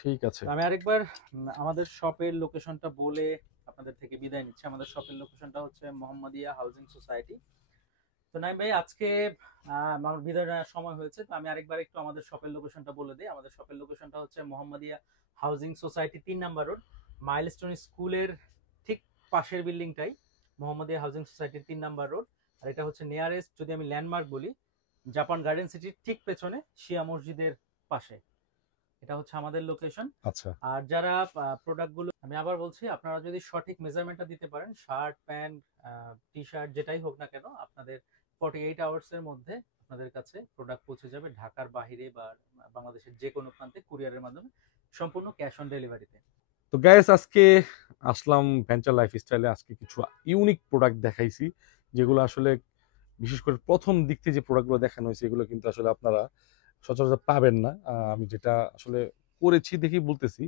ঠিক আছে। আমি আরেকবার আমাদের শপের লোকেশনটা বলে আপনাদের থেকে বিদায় নিচ্ছি। আমাদের শপের লোকেশনটা হচ্ছে মোহাম্মদিয়া হাউজিং সোসাইটি। তো নাইম ভাই, আজকে আমার বিদায় নেওয়ার সময় হয়েছে, তো আমি আরেকবার একটু আমাদের শপের লোকেশনটা বলে দিই। আমাদের শপের লোকেশনটা হচ্ছে Mohammadia housing society 3 number road, milestone স্কুলের ঠিক পাশের বিল্ডিংটাই মোহাম্মদিয়া হাউজিং সোসাইটির 3 নাম্বার রোড। আর এটা হচ্ছে নিয়ারেস্ট, যদি আমি ল্যান্ডমার্ক বলি, জাপান গার্ডেন সিটির ঠিক পেছনে শিয়া মসজিদের পাশে। এটা হচ্ছে আমাদের লোকেশন। আচ্ছা। আর যারা প্রোডাক্টগুলো, আমি আবার বলছি, আপনারা যদি সঠিক মেজারমেন্টটা দিতে পারেন, শার্ট প্যান্ট টি শার্ট যেটাই হোক না কেন, আপনাদের 48 আওয়ার্স এর মধ্যে আপনাদের কাছে প্রোডাক্ট পৌঁছে যাবে ঢাকার বাইরে বা বাংলাদেশের যে কোনো প্রান্তে কুরিয়ারের মাধ্যমে, সম্পূর্ণ ক্যাশ অন ডেলিভারিতে। তো গাইস, আজকে আসলাম ভেঞ্চার লাইফস্টাইলে। আজকে কিছু ইউনিক প্রোডাক্ট দেখাইছি, যেগুলো আসলে বিশেষ করে প্রথম দিক থেকে যে প্রোডাক্টগুলো দেখানো হয়েছে এগুলো কিন্তু আসলে আপনারা সচরাচর পাবেন না। আমি যেটা আসলে করেছি দেখি বলতেছি।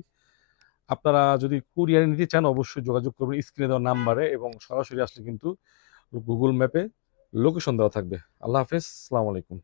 আপনারা যদি কুরিয়ারে নিতে চান অবশ্যই যোগাযোগ করবেন স্ক্রিনে দেওয়া নাম্বারে, এবং সরাসরি আসলে কিন্তু গুগল ম্যাপে লোকেশন দেওয়া থাকবে। আল্লাহ হাফেজ, আসসালামু আলাইকুম।